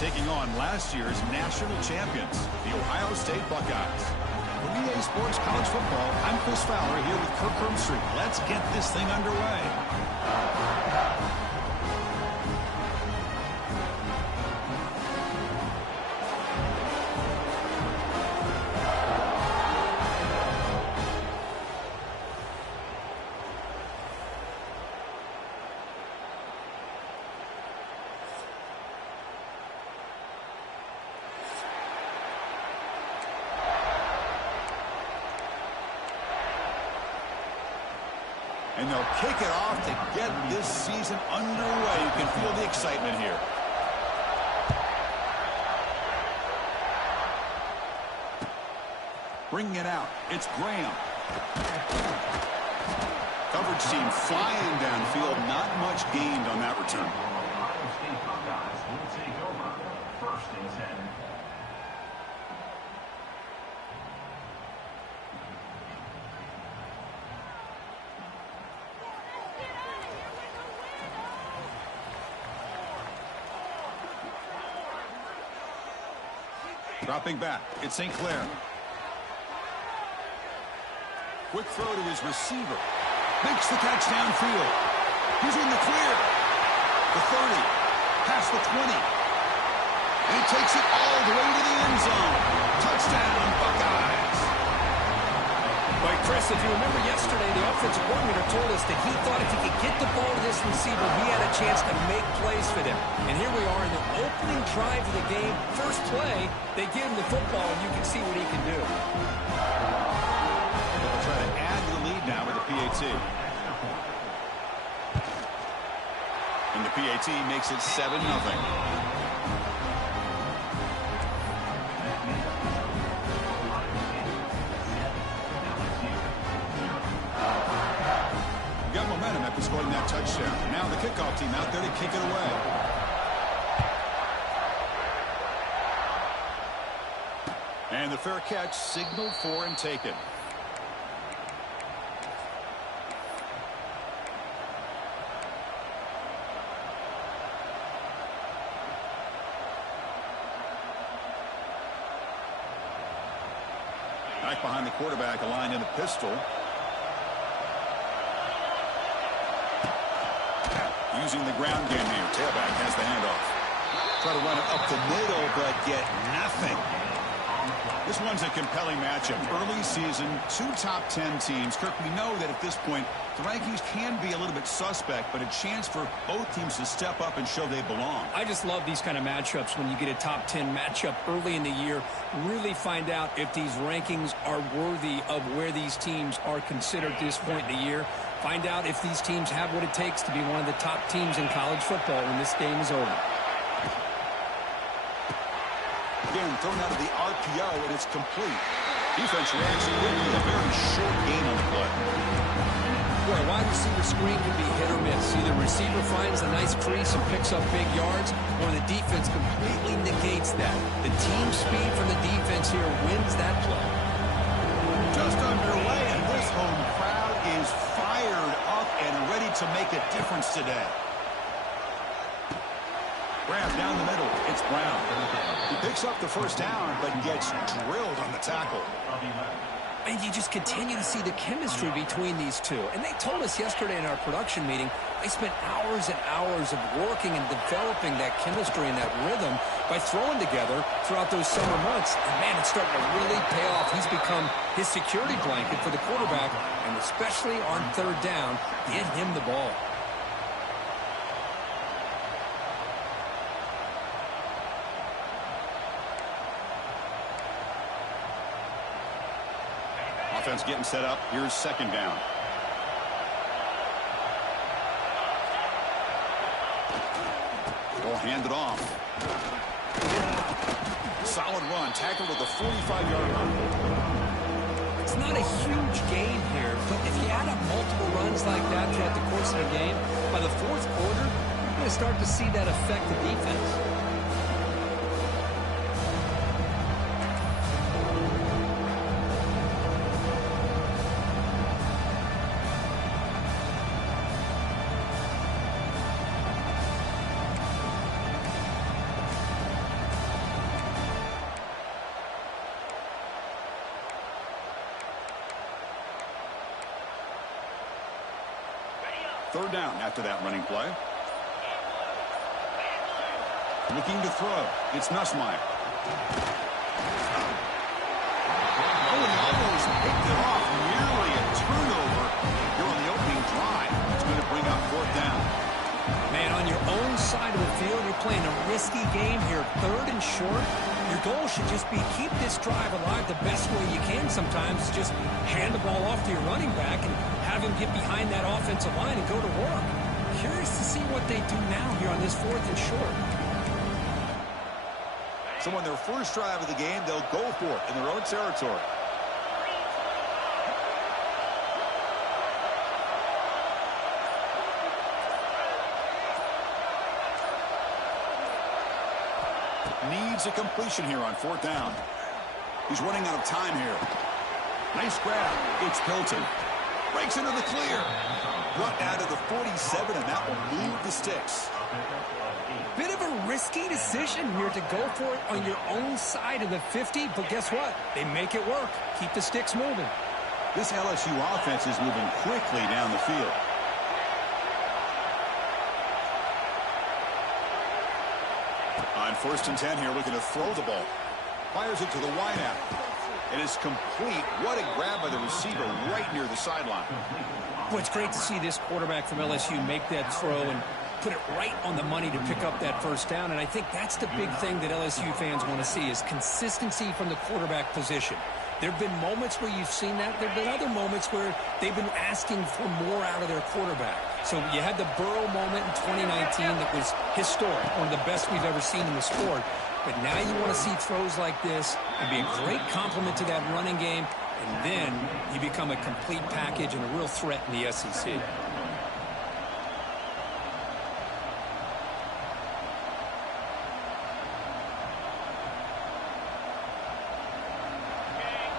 taking on last year's national champions, the Ohio State Buckeyes. For EA Sports College Football, I'm Chris Fowler here with Kirk Hermstreet. Let's get this thing underway. And they'll kick it off to get this season underway. You can feel the excitement here. Bringing it out. It's Graham. Coverage team flying downfield. Not much gained on that return. Ohio State Buckeyes will take over. First and 10. Dropping back, it's St. Clair. Quick throw to his receiver. Makes the catch downfield. He's in the clear. The 30, past the 20. And he takes it all the way to the end zone. Touchdown, Buckeyes. But Chris, if you remember yesterday, the offensive coordinator told us that he thought if he could get the ball to this receiver, he had a chance to make plays for them. And here we are in the opening drive of the game. First play, they give him the football, and you can see what he can do. They'll try to add to the lead now with the PAT. And the PAT makes it 7-0. Got momentum after scoring that touchdown. Now the kickoff team out there to kick it away. And the fair catch signaled for and taken. Back behind the quarterback, aligned in the pistol. Using the ground game here. Tailback has the handoff. Try to run it up the middle, but get nothing. This one's a compelling matchup. Early season, 2 top 10 teams. Kirk, we know that at this point, the rankings can be a little bit suspect, but a chance for both teams to step up and show they belong. I just love these kind of matchups when you get a top 10 matchup early in the year. Really find out if these rankings are worthy of where these teams are considered at this point in the year. Find out if these teams have what it takes to be one of the top teams in college football when this game is over. Again, thrown out of the RPO, and it's complete. Defense reacts quickly. A very short gain on the play. Boy, a wide receiver screen can be hit or miss. Either receiver finds a nice crease and picks up big yards, or the defense completely negates that. The team speed from the defense here wins that play. Just underway, and this home crowd is fired up and ready to make a difference today. Grab down the middle. It's Brown. He picks up the first down, but gets drilled on the tackle. And you just continue to see the chemistry between these two. And they told us yesterday in our production meeting, they spent hours and hours of working and developing that chemistry and that rhythm by throwing together throughout those summer months. And, man, it's starting to really pay off. He's become his security blanket for the quarterback, and especially on third down, get him the ball. Offense getting set up. Here's second down. Ball handed off. Solid run. Tackled at the 45-yard line. It's not a huge gain here, but if you add up multiple runs like that throughout the course of the game, by the fourth quarter, you're going to start to see that affect the defense. Third down after that running play. Looking to throw. It's Nussmeier. Oh, and he almost picked it off. Nearly a turnover here on the opening drive. It's going to bring up fourth down. Man, on your own side of the field, you're playing a risky game here. Third and short. Your goal should just be keep this drive alive the best way you can sometimes. Just hand the ball off to your running back and have him get behind that offensive line and go to work. Curious to see what they do now here on this fourth and short. So on their first drive of the game, they'll go for it in their own territory. Needs a completion here on fourth down. He's running out of time here. Nice grab. It's Hilton. Breaks into the clear. Brought down to the 47, and that will move the sticks. Bit of a risky decision here to go for it on your own side of the 50, but guess what? They make it work. Keep the sticks moving. This LSU offense is moving quickly down the field. On 1st and 10 here, looking to throw the ball. Fires it to the wideout. It is complete. What a grab by the receiver right near the sideline. Well, it's great to see this quarterback from LSU make that throw and put it right on the money to pick up that first down. And I think that's the big thing that LSU fans want to see is consistency from the quarterback position. There have been moments where you've seen that. There have been other moments where they've been asking for more out of their quarterback. So you had the Burrow moment in 2019 that was historic, one of the best we've ever seen in the sport. But now you want to see throws like this and be a great complement to that running game, and then you become a complete package and a real threat in the SEC.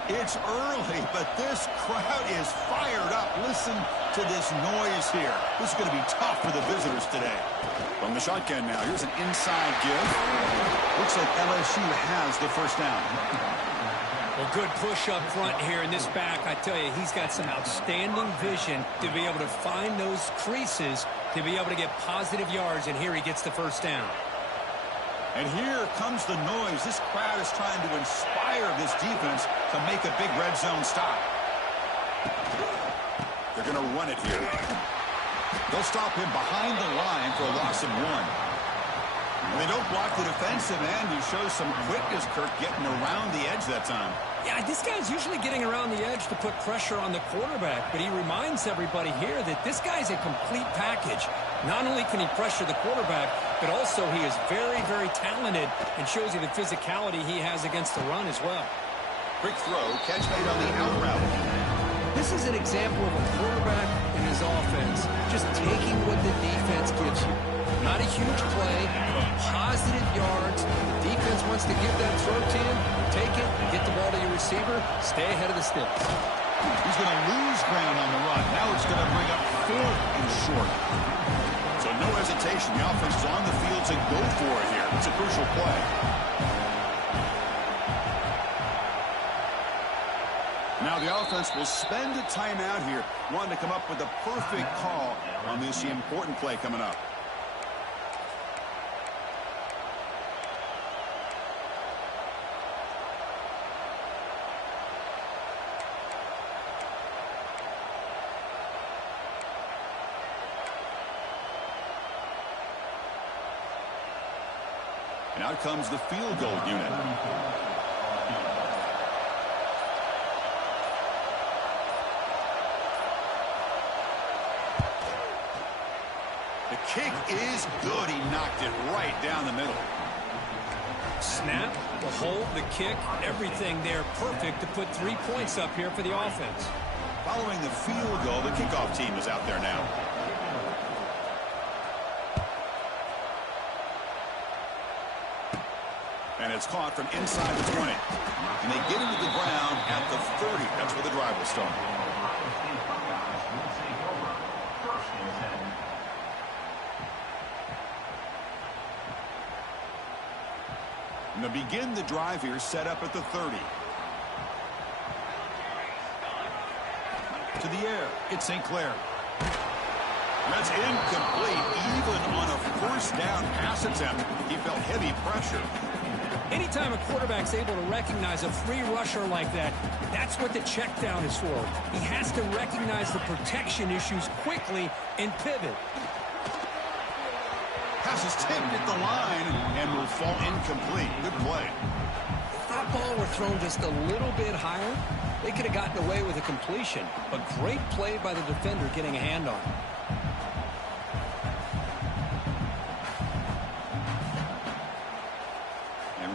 It's early, but this crowd is fired up. Listen to this noise here. This is going to be tough for the visitors today. From the shotgun now, here's an inside give. Looks like LSU has the first down. Well, good push up front here in this back. I tell you, he's got some outstanding vision to be able to find those creases, to be able to get positive yards, and here he gets the first down. And here comes the noise. This crowd is trying to inspire this defense to make a big red zone stop. They're going to run it here. They'll stop him behind the line for a loss of 1. And they don't block the defensive end, who shows some quickness, Kirk, getting around the edge that time. Yeah, this guy's usually getting around the edge to put pressure on the quarterback, but he reminds everybody here that this guy's a complete package. Not only can he pressure the quarterback, but also he is very, very talented and shows you the physicality he has against the run as well. Quick throw, catch made on the out route. This is an example of a quarterback and his offense just taking what the defense gives you. Not a huge play, but positive yards. The defense wants to give that throw to you. Take it, get the ball to your receiver, stay ahead of the sticks. He's going to lose ground on the run. Now it's going to bring up 4th and short. So no hesitation. The offense is on the field to go for it here. It's a crucial play. Now the offense will spend a timeout here, wanting to come up with the perfect call on this important play coming up. And out comes the field goal unit. The kick is good. He knocked it right down the middle. Snap, the hold, the kick, everything there perfect to put 3 points up here for the offense. Following the field goal, the kickoff team is out there now. And it's caught from inside the 20. And they get into the ground at the 30. That's where the drive will start. And to begin the drive here, set up at the 30. To the air, it's St. Clair. That's incomplete, even on a first down pass attempt. He felt heavy pressure. Anytime a quarterback's able to recognize a free rusher like that, that's what the check down is for. He has to recognize the protection issues quickly and pivot. Pass is tipped at the line and will fall incomplete. Good play. If that ball were thrown just a little bit higher, they could have gotten away with a completion. A great play by the defender getting a hand on it.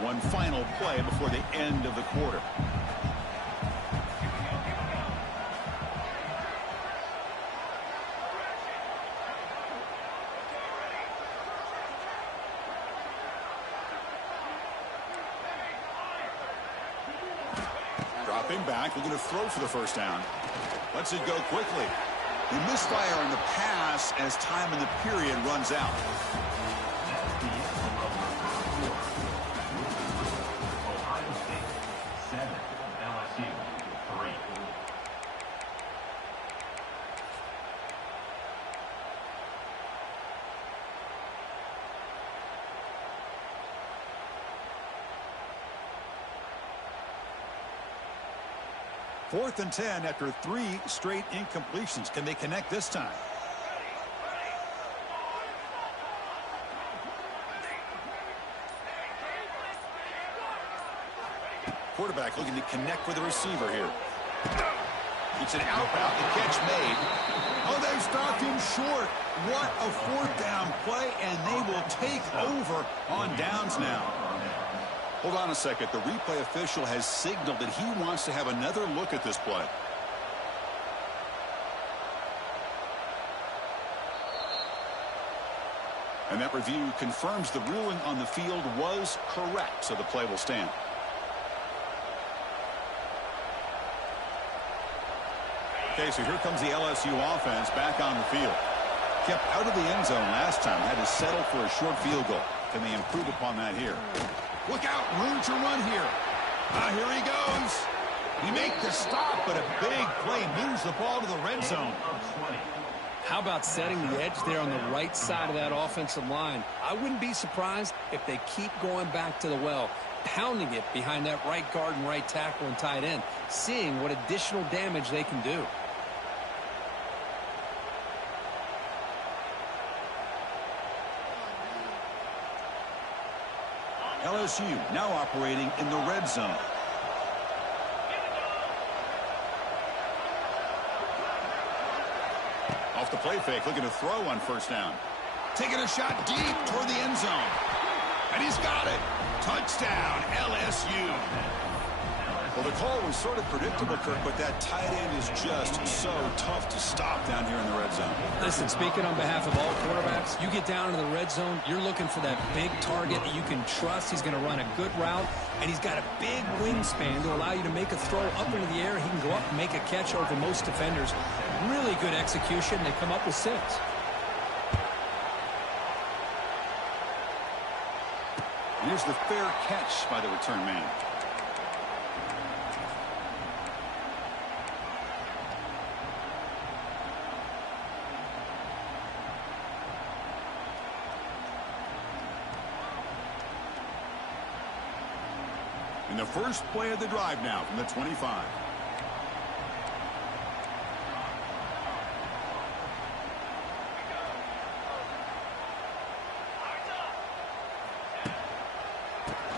One final play before the end of the quarter. Dropping back, looking to throw for the first down. Lets it go quickly. He misfire on the pass as time in the period runs out. LSU 3. Fourth and 10 after 3 straight incompletions. Can they connect this time? Quarterback looking to connect with the receiver here. It's an outbound. The catch made. Oh, they've stopped him short. What a fourth down play, and they will take over on downs now. Hold on a second. The replay official has signaled that he wants to have another look at this play. And that review confirms the ruling on the field was correct, so the play will stand. Okay, so here comes the LSU offense back on the field. Kept out of the end zone last time, had to settle for a short field goal. Can they improve upon that here? Look out, room to run here. Here he goes. He makes the stop, but a big play moves the ball to the red zone. How about setting the edge there on the right side of that offensive line? I wouldn't be surprised if they keep going back to the well, pounding it behind that right guard and right tackle and tight end, seeing what additional damage they can do. LSU now operating in the red zone. Off the play fake, looking to throw on first down. Taking a shot deep toward the end zone. And he's got it. Touchdown, LSU. Well, the call was sort of predictable, Kirk, but that tight end is just so tough to stop down here in the red zone. Listen, speaking on behalf of all quarterbacks, you get down into the red zone, you're looking for that big target that you can trust. He's going to run a good route, and he's got a big wingspan to allow you to make a throw up into the air. He can go up and make a catch over most defenders. Really good execution. They come up with 6. Here's the fair catch by the return man. In the first play of the drive now from the 25.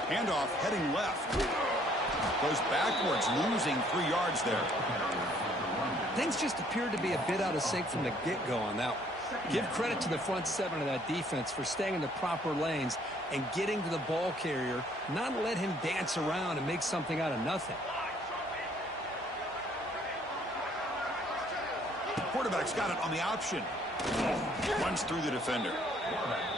Handoff heading left. Goes backwards, losing 3 yards there. Things just appeared to be a bit out of sync from the get-go on that one. Give credit to the front 7 of that defense for staying in the proper lanes and getting to the ball carrier, not let him dance around and make something out of nothing. Quarterback's got it on the option. Runs through the defender.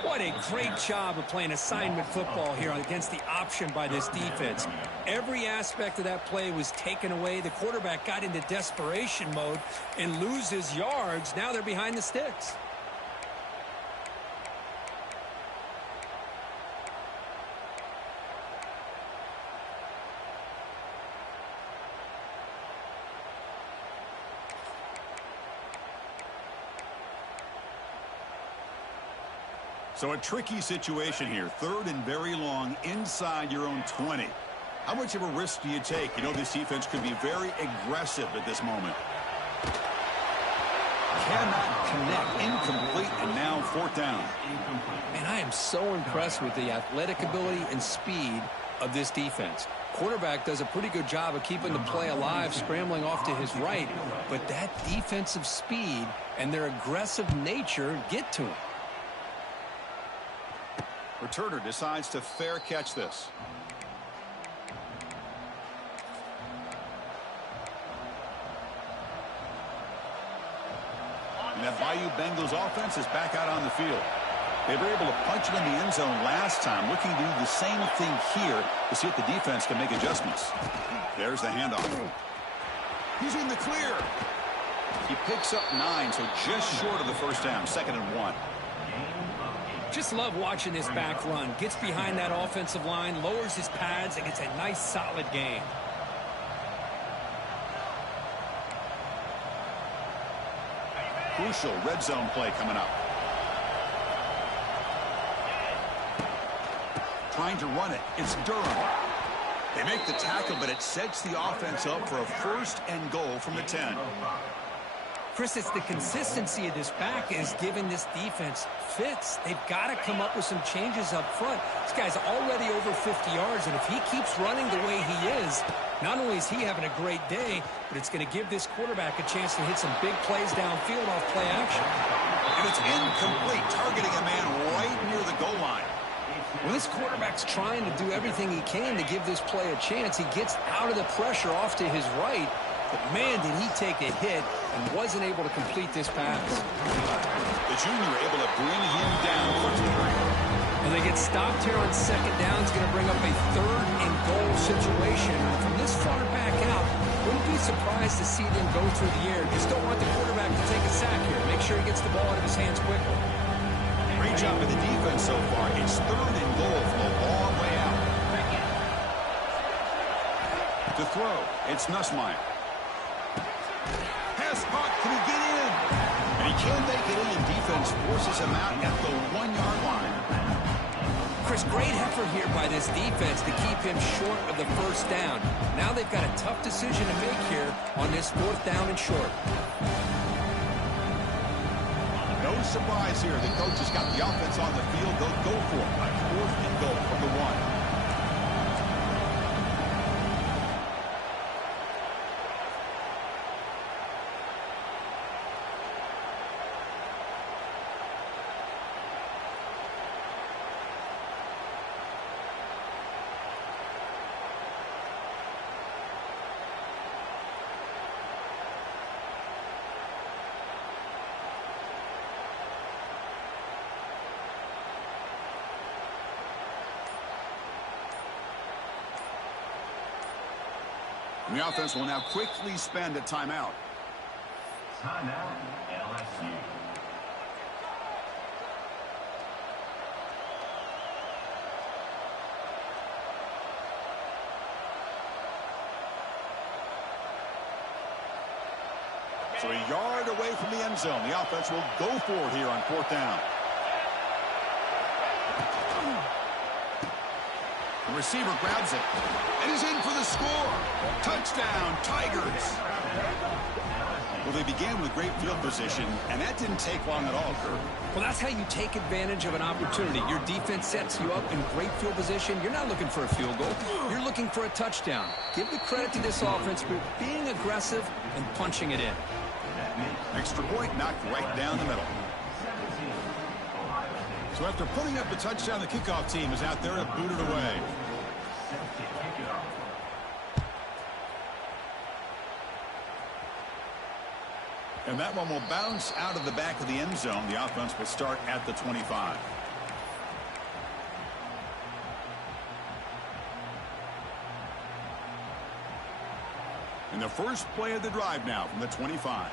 What a great job of playing assignment football here against the option by this defense. Every aspect of that play was taken away. The quarterback got into desperation mode and loses yards. Now they're behind the sticks. So a tricky situation here. 3rd and very long inside your own 20. How much of a risk do you take? You know, this defense could be very aggressive at this moment. Cannot connect. Incomplete, and now 4th down. And I am so impressed with the athletic ability and speed of this defense. Quarterback does a pretty good job of keeping the play alive, scrambling off to his right, but that defensive speed and their aggressive nature get to him. Returner decides to fair catch this. And that Bayou Bengals offense is back out on the field. They were able to punch it in the end zone last time, looking to do the same thing here to see if the defense can make adjustments. There's the handoff. He's in the clear. He picks up 9, so just short of the first down, 2nd and 1. Just love watching this back run. Gets behind that offensive line, lowers his pads, and gets a nice solid gain. Crucial red zone play coming up. Trying to run it. It's Durham. They make the tackle, but it sets the offense up for a 1st and goal from the 10. Chris, it's the consistency of this back is giving this defense fits. They've got to come up with some changes up front. This guy's already over 50 yards, and if he keeps running the way he is, not only is he having a great day, but it's going to give this quarterback a chance to hit some big plays downfield off play action. And it's incomplete, targeting a man right near the goal line. Well, this quarterback's trying to do everything he can to give this play a chance. He gets out of the pressure off to his right, but man, did he take a hit and wasn't able to complete this pass. The junior able to bring him down quickly. And they get stopped here on 2nd down. It's going to bring up a 3rd and goal situation. From this far back out, wouldn't be surprised to see them go through the air. Just don't want the quarterback to take a sack here. Make sure he gets the ball out of his hands quickly. Great job of the defense so far. It's 3rd and goal from a long way out. To throw, it's Nussmeier. Pass caught, can he get in? And he can make it in. Defense forces him out at the 1-yard line. Chris, great effort here by this defense to keep him short of the 1st down. Now they've got a tough decision to make here on this 4th down and short. No surprise here. The coach has got the offense on the field. They'll go for it. 4th and goal from the 1. And the offense will now quickly spend a timeout. Timeout, LSU. So a yard away from the end zone. The offense will go for it here on 4th down. The receiver grabs it and is in for the score. Touchdown, Tigers. Well, they began with great field position, and that didn't take long at all, Kurt. Well, that's how you take advantage of an opportunity. Your defense sets you up in great field position. You're not looking for a field goal. You're looking for a touchdown. Give the credit to this offense for being aggressive and punching it in. Extra point knocked right down the middle. So after putting up the touchdown, the kickoff team is out there to boot it away. And that one will bounce out of the back of the end zone. The offense will start at the 25. And the first play of the drive now from the 25.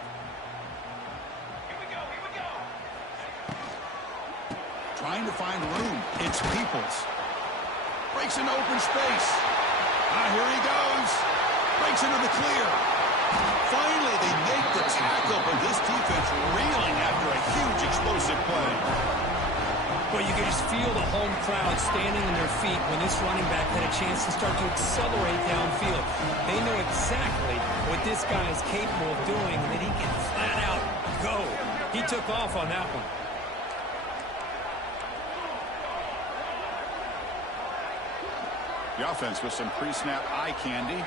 Trying to find room. It's Peoples. Breaks into open space. Here he goes. Breaks into the clear. Finally, they make the tackle, but this defense reeling after a huge explosive play. Well, you could just feel the home crowd standing on their feet when this running back had a chance to start to accelerate downfield. They know exactly what this guy is capable of doing, and that he can flat out go. He took off on that one. The offense with some pre-snap eye candy.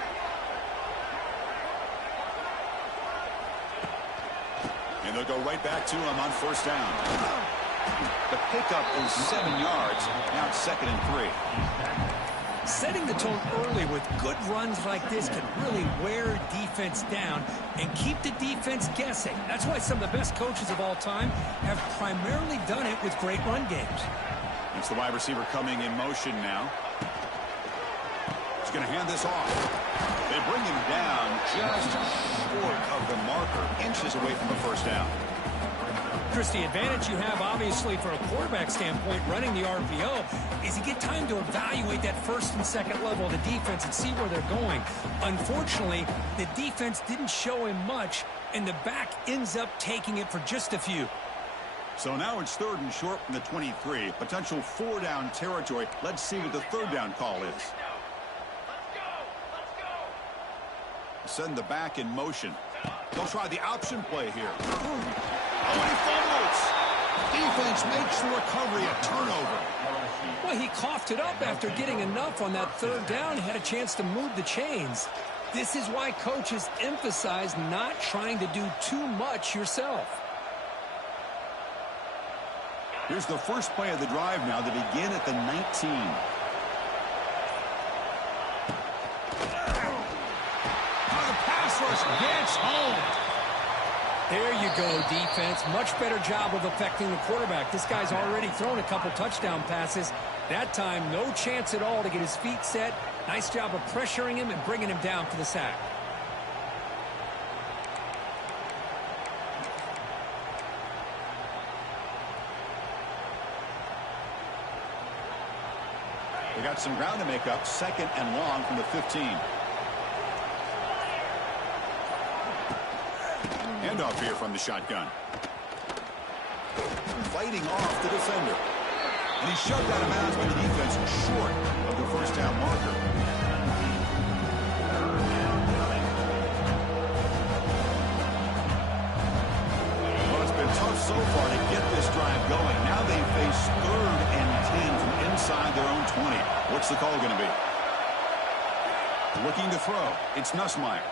And they'll go right back to him on first down. The pickup is 7 yards. Now it's 2nd and 3. Setting the tone early with good runs like this can really wear defense down and keep the defense guessing. That's why some of the best coaches of all time have primarily done it with great run games. It's the wide receiver coming in motion now. He's going to hand this off. They bring him down just short of the marker, inches away from the first down. Chris, the advantage you have, obviously, from a quarterback standpoint, running the RPO, is you get time to evaluate that first and second level of the defense and see where they're going. Unfortunately, the defense didn't show him much, and the back ends up taking it for just a few. So now it's 3rd and short from the 23. Potential 4-down territory. Let's see what the 3rd down call is. Send the back in motion. They'll try the option play here. Oh, and he fumbles. Defense makes the recovery a turnover. Well, he coughed it up after getting enough on that 3rd down, had a chance to move the chains. This is why coaches emphasize not trying to do too much yourself. Here's the first play of the drive now. They begin at the 19. Gets home. There you go, defense. Much better job of affecting the quarterback. This guy's already thrown a couple touchdown passes. That time, no chance at all to get his feet set. Nice job of pressuring him and bringing him down for the sack. They got some ground to make up. 2nd and long from the 15. Handoff here from the shotgun. Fighting off the defender. And he's shoved out of bounds by the defense short of the first down marker. Well, it's been tough so far to get this drive going. Now they face 3rd and 10 from inside their own 20. What's the call going to be? Looking to throw. It's Nussmeier.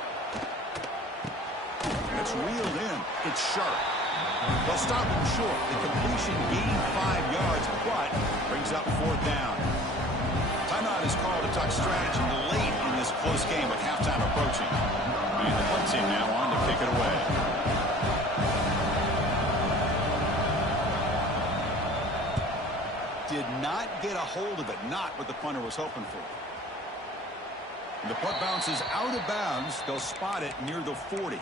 It's reeled in. It's sharp. They'll stop him short. The completion gained 5 yards, but brings up 4th down. Timeout is called to talk strategy late in this close game with halftime approaching. And the punt team now on to kick it away. Did not get a hold of it. Not what the punter was hoping for. And the punt bounces out of bounds. They'll spot it near the 40.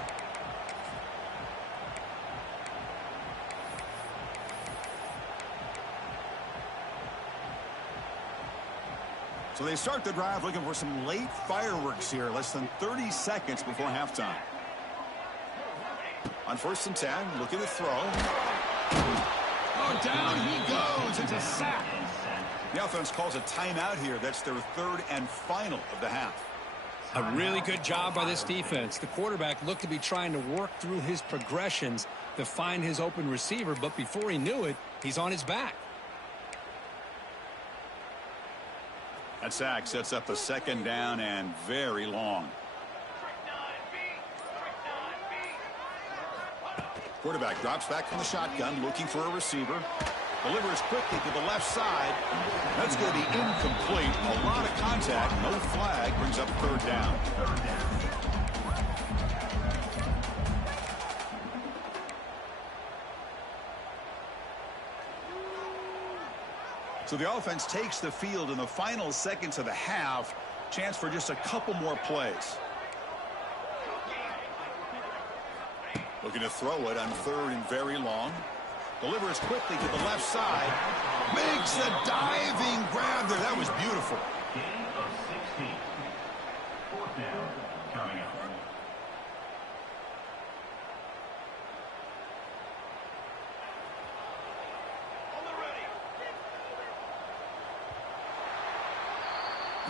So they start the drive looking for some late fireworks here. Less than 30 seconds before halftime. On 1st and 10, looking to throw. Oh, down he goes. It's a sack. The offense calls a timeout here. That's their 3rd and final of the half. A really good job by this defense. The quarterback looked to be trying to work through his progressions to find his open receiver, but before he knew it, he's on his back. That sack sets up the 2nd down and very long. Quarterback drops back from the shotgun, looking for a receiver. Delivers quickly to the left side. That's going to be incomplete. A lot of contact. No flag. Brings up 3rd down. So the offense takes the field in the final seconds of the half. Chance for just a couple more plays. Looking to throw it on 3rd and very long. Delivers quickly to the left side. Makes the diving grab there. That was beautiful. Gain of 16. 4th down coming up.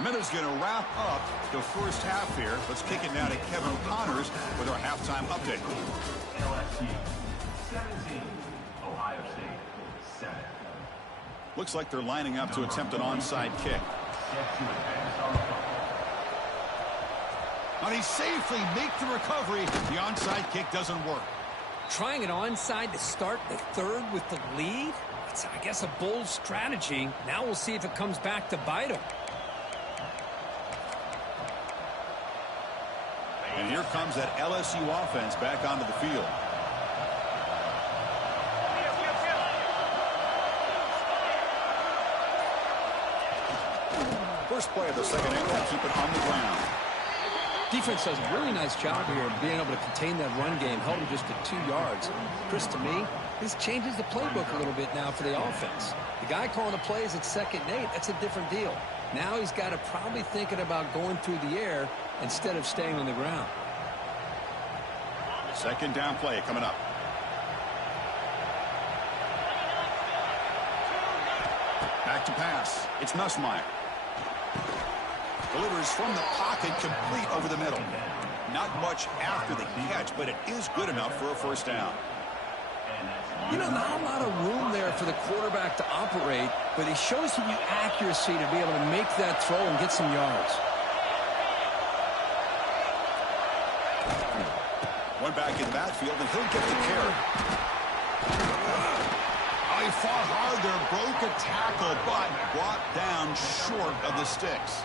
Minute's going to wrap up the first half here. Let's kick it now to Kevin Connors with our halftime update. LSU 17, Ohio State 7. Looks like they're lining up to attempt an onside kick. Now he safely makes the recovery. The onside kick doesn't work. Trying an onside to start the third with the lead? It's, I guess, a bold strategy. Now we'll see if it comes back to bite him. And here comes that LSU offense back onto the field. First play of the second half to keep it on the ground. Defense does a really nice job here of being able to contain that run game, held him just at 2 yards. Chris, to me, this changes the playbook a little bit now for the offense. The guy calling the plays at 2nd and 8, that's a different deal. Now he's got to probably thinking about going through the air instead of staying on the ground. Second down play coming up. Back to pass. It's Nussmeier. Delivers from the pocket, complete over the middle. Not much after the catch, but it is good enough for a first down. You know, not a lot of room there for the quarterback to operate, but he shows you accuracy to be able to make that throw and get some yards. One back in the backfield, and he'll get the carry. Oh, he fought hard there, broke a tackle, but brought down short of the sticks.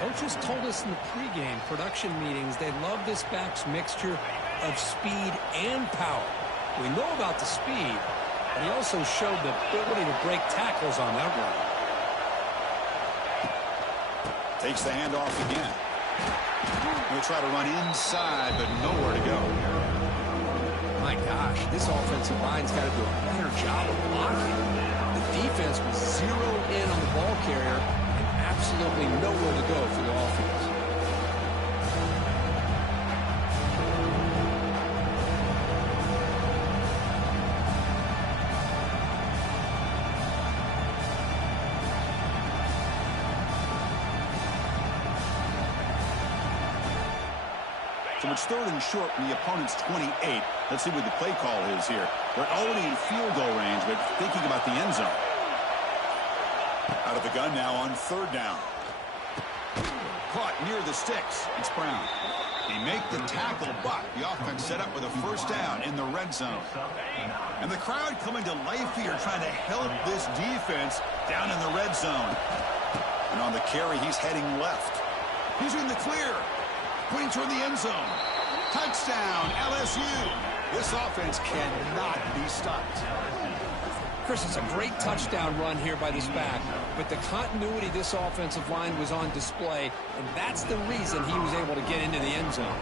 Coaches told us in the pregame production meetings they love this back's mixture of speed and power. We know about the speed, but he also showed the ability to break tackles on that run. Takes the handoff again. He'll try to run inside, but nowhere to go. My gosh, this offensive line's got to do a better job of blocking. The defense was zeroed in on the ball carrier and absolutely nowhere to go for the offense. So it's 3rd and short from the opponent's 28. Let's see what the play call is here. They're already in field goal range, but thinking about the end zone. Out of the gun now on 3rd down. Caught near the sticks. It's Brown. They make the tackle, but the offense set up with a first down in the red zone. And the crowd coming to life here, trying to help this defense down in the red zone. And on the carry, he's heading left. He's in the clear. Pointing toward the end zone. Touchdown, LSU. This offense cannot be stopped. Chris, it's a great touchdown run here by this back, but the continuity of this offensive line was on display, and that's the reason he was able to get into the end zone.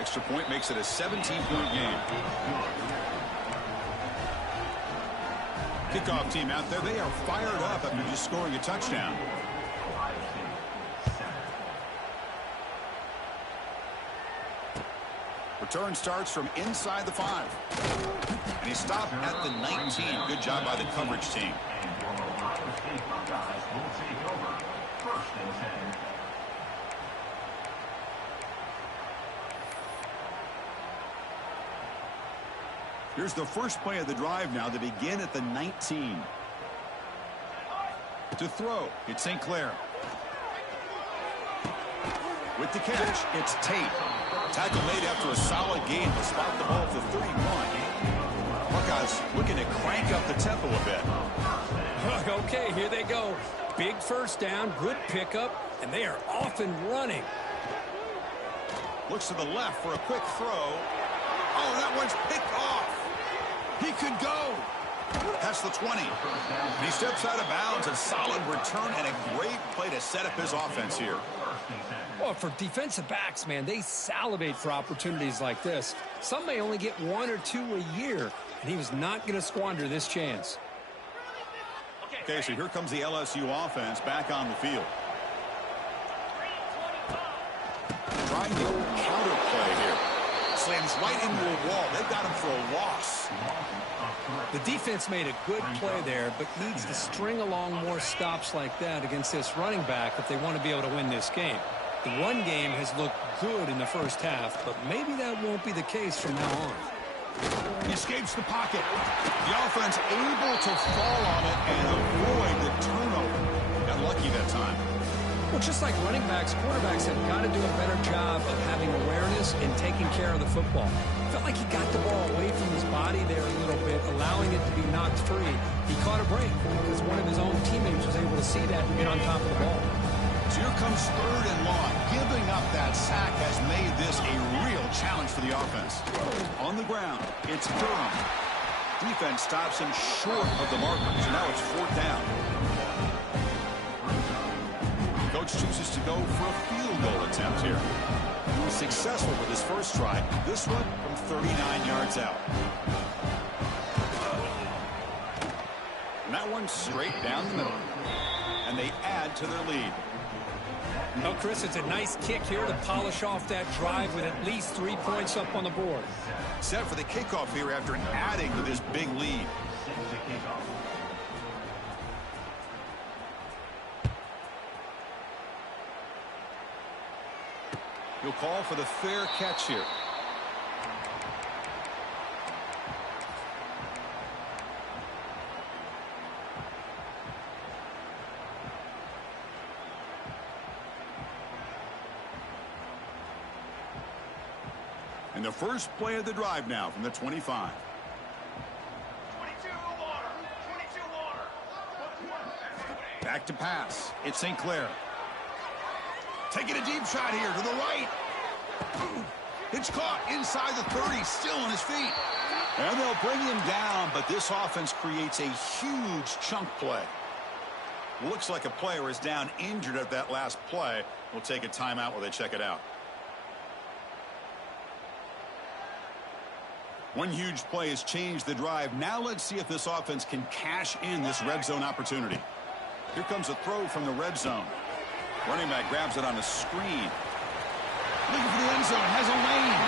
Extra point makes it a 17-point game. Kickoff team out there, they are fired up after just scoring a touchdown. Return starts from inside the 5. And he stopped at the 19. Good job by the coverage team. Here's the first play of the drive now to begin at the 19. To throw, it's St. Clair. With the catch, it's Tate. Tackle made after a solid gain to spot the ball for 31. Buckeyes looking to crank up the tempo a bit. Okay, here they go. Big first down, good pickup, and they are off and running. Looks to the left for a quick throw. Oh, that one's picked off. He could go. That's the 20. He steps out of bounds. A solid return and a great play to set up his offense here. Well, for defensive backs, man, they salivate for opportunities like this. Some may only get 1 or 2 a year, and he was not going to squander this chance. Okay, so here comes the LSU offense back on the field. Trying to counter play here. slams right into a wall. They've got him for a loss. The defense made a good play there, but needs to string along more stops like that against this running back if they want to be able to win this game. The run game has looked good in the first half, but maybe that won't be the case from now on. He escapes the pocket. The offense able to fall on it and avoid the turnover. Got lucky that time. Well, just like running backs, quarterbacks have got to do a better job of having awareness and taking care of the football. Felt like he got the ball away from his body there a little bit, allowing it to be knocked free. He caught a break because one of his own teammates was able to see that and get on top of the ball. So here comes 3rd and long. Giving up that sack has made this a real challenge for the offense. On the ground, it's Durham. Defense stops him short of the marker, so now it's 4th down. Coach chooses to go for a field goal attempt here. He was successful with his first try. This one from 39 yards out. And that one straight down the middle. And they add to their lead. Well, Chris, it's a nice kick here to polish off that drive with at least 3 points up on the board. Set for the kickoff here after adding to this big lead. He'll call for the fair catch here. And the first play of the drive now from the 25. 22 water. 22 water. Back to pass. It's St. Clair. Taking a deep shot here to the right. It's caught inside the 30, still on his feet. And they'll bring him down, but this offense creates a huge chunk play. Looks like a player is down injured at that last play. We'll take a timeout while they check it out. One huge play has changed the drive. Now let's see if this offense can cash in this red zone opportunity. Here comes a throw from the red zone. Running back grabs it on a screen. Looking for the end zone, has a lane.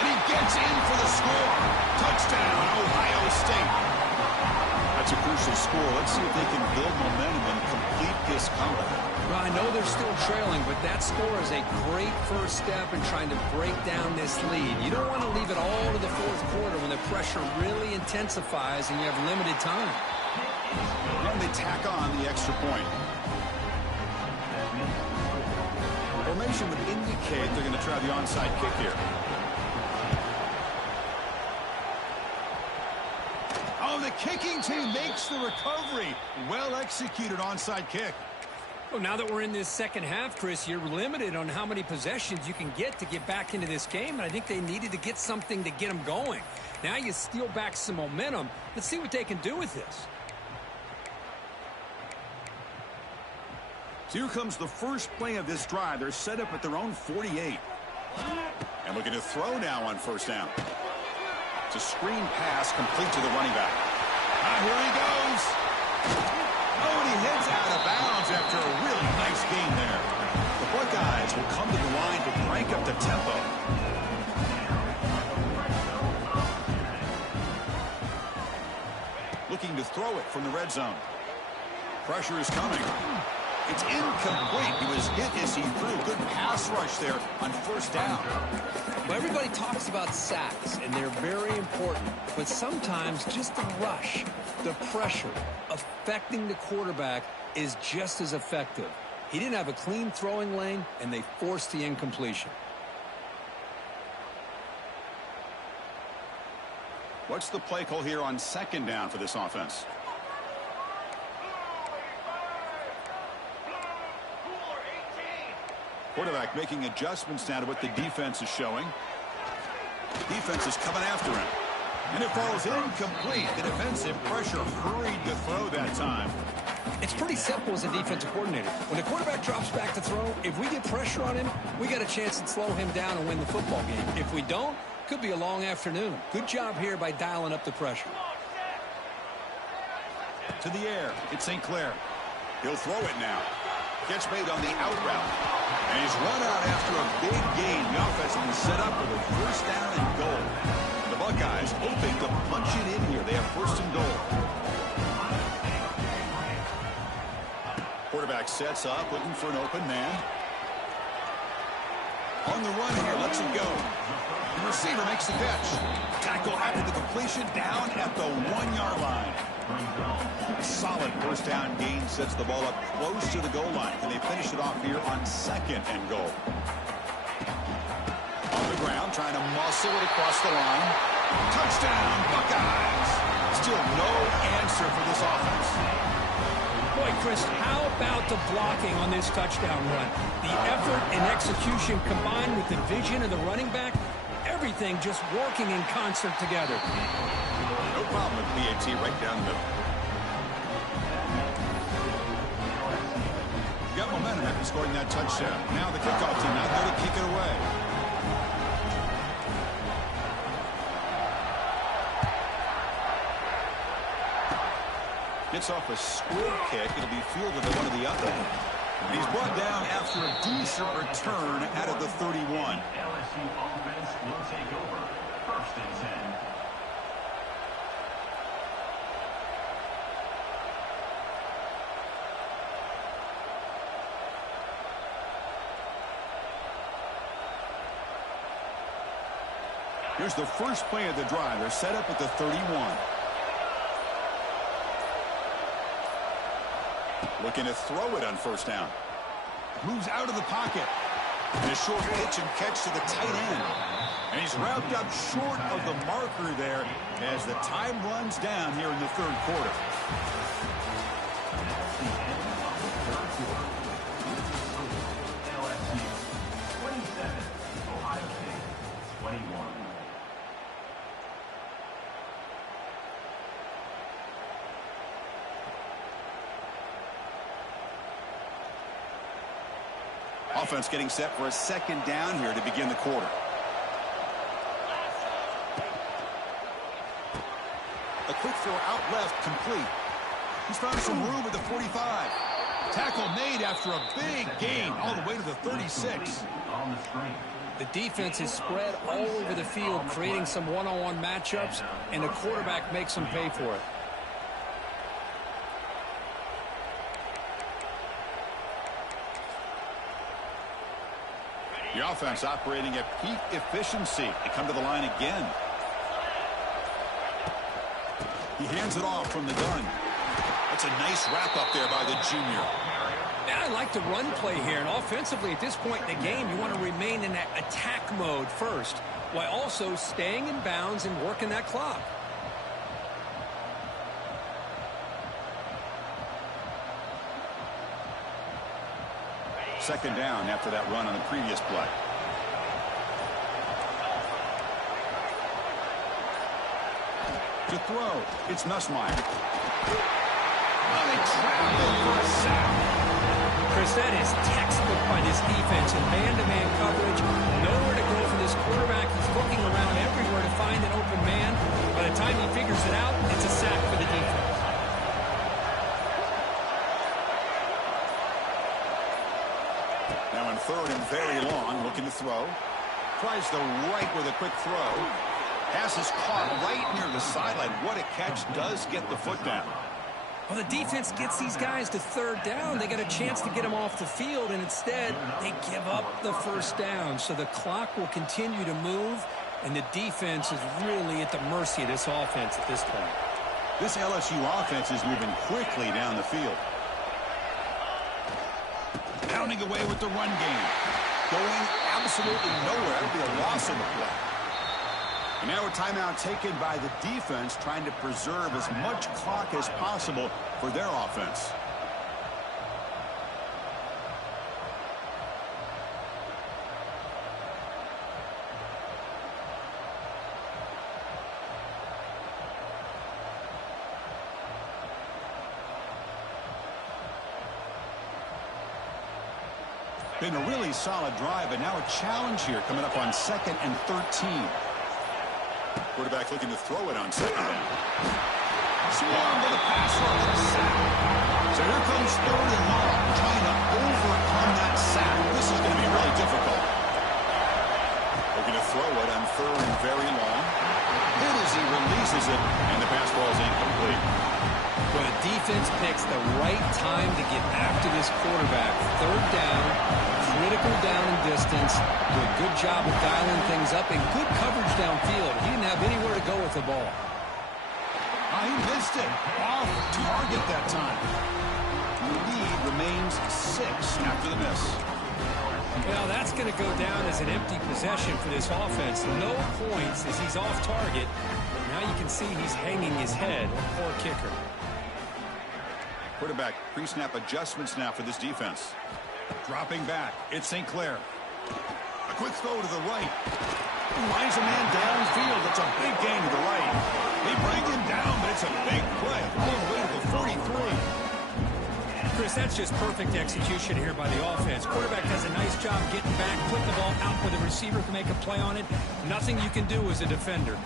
And he gets in for the score. Touchdown, Ohio State. That's a crucial score. Let's see if they can build momentum and complete this comeback. Well, I know they're still trailing, but that score is a great first step in trying to break down this lead. You don't want to leave it all to the fourth quarter when the pressure really intensifies and you have limited time. And they tack on the extra point. Formation would indicate they're going to try the onside kick here. Oh, the kicking team makes the recovery. Well executed onside kick. Well, now that we're in this second half, Chris, you're limited on how many possessions you can get to get back into this game, and I think they needed to get something to get them going. Now you steal back some momentum. Let's see what they can do with this. So here comes the first play of this drive. They're set up at their own 48. And looking to throw now on first down. It's a screen pass complete to the running back. Here he goes. Oh, and he heads out of bounds after a really nice game there. The Buckeyes will come to the line to crank up the tempo. Looking to throw it from the red zone. Pressure is coming. It's incomplete. He was hit as he threw. Good pass rush there on first down. Well, everybody talks about sacks, and they're very important. But sometimes just the rush, the pressure, affecting the quarterback is just as effective. He didn't have a clean throwing lane, and they forced the incompletion. What's the play call here on second down for this offense? Quarterback making adjustments now to what the defense is showing. Defense is coming after him. And it falls incomplete. The defensive pressure hurried to throw that time. It's pretty simple as a defensive coordinator. When the quarterback drops back to throw, if we get pressure on him, we got a chance to slow him down and win the football game. If we don't, could be a long afternoon. Good job here by dialing up the pressure. To the air, it's St. Clair. He'll throw it now. Gets made on the out route. And he's run out after a big gain. The offense has been set up with a first down and goal. The Buckeyes hoping to punch it in here. They have first and goal. Quarterback sets up, looking for an open man. On the run here, lets it go. The receiver makes the catch. Tackle after the completion, down at the 1-yard line. Solid first down gain, sets the ball up close to the goal line. Can they finish it off here on second and goal? On the ground, trying to muscle it across the line. Touchdown, Buckeyes! Still no answer for this offense. Boy, Chris, how about the blocking on this touchdown run? The effort and execution combined with the vision of the running back, everything just working in concert together. No problem with PAT right down the middle. Got momentum after scoring that touchdown. Now the kickoff team out there to kick it away. Gets off a squib kick. It'll be fielded at one of the other. And he's brought down after a decent return out of the 31. LSU offense will take over. First and 10. Here's the first play of the drive. They're set up at the 31. Looking to throw it on first down. Moves out of the pocket. And a short pitch and catch to the tight end. And he's wrapped up short of the marker there as the time runs down here in the third quarter. LSU 27, Ohio State 21. Offense getting set for a second down here to begin the quarter. A quick throw out left, complete. He's found some room at the 45. Tackle made after a big gain all the way to the 36. On the screen. The defense is spread all over the field, creating some one-on-one matchups, and the quarterback makes them pay for it. The offense operating at peak efficiency. They come to the line again. He hands it off from the gun. That's a nice wrap up there by the junior. Yeah, I like the run play here, and offensively at this point in the game, you want to remain in that attack mode first, while also staying in bounds and working that clock. Second down after that run on the previous play. To throw, it's Nussmeier. They travel for a sack. Chris, that is textbook by this defense in man-to-man coverage. Nowhere to go for this quarterback. He's looking around everywhere to find an open man. By the time he figures it out, it's a sack for the defense. Now in third and very long, looking to throw. Tries the right with a quick throw. Pass is caught right near the sideline. What a catch. Does get the foot down. Well, the defense gets these guys to third down. They got a chance to get them off the field, and instead they give up the first down. So the clock will continue to move, and the defense is really at the mercy of this offense at this point. This LSU offense is moving quickly down the field. Pounding away with the run game. Going absolutely nowhere. It'll be a loss on the play. And now a timeout taken by the defense, trying to preserve as much clock as possible for their offense. Been a really solid drive, but now a challenge here coming up on 2nd and 13. Quarterback looking to throw it on second down. Swarm to the passer and a sack. So here comes 3rd and long, trying to overcome that sack. This is going to be really difficult. They're going to throw it on 3rd and very long. Hit as he releases it, and the pass ball is incomplete. Well, the defense picks the right time to get after this quarterback. 3rd down, critical down and distance. Do a good job of dialing things up and good coverage downfield. He didn't have anywhere to go with the ball. He missed it. Off target that time. The lead remains 6 after the miss. Well, that's going to go down as an empty possession for this offense. No points as he's off target. Now you can see he's hanging his head. Poor kicker. Quarterback pre-snap adjustments now for this defense. Dropping back. It's St. Clair. A quick throw to the right. Lines a man downfield. It's a big gain to the right. They bring him down, but it's a big play. All the way to the 43. Chris, that's just perfect execution here by the offense. Quarterback does a nice job getting back, putting the ball out where the receiver can make a play on it. Nothing you can do as a defender.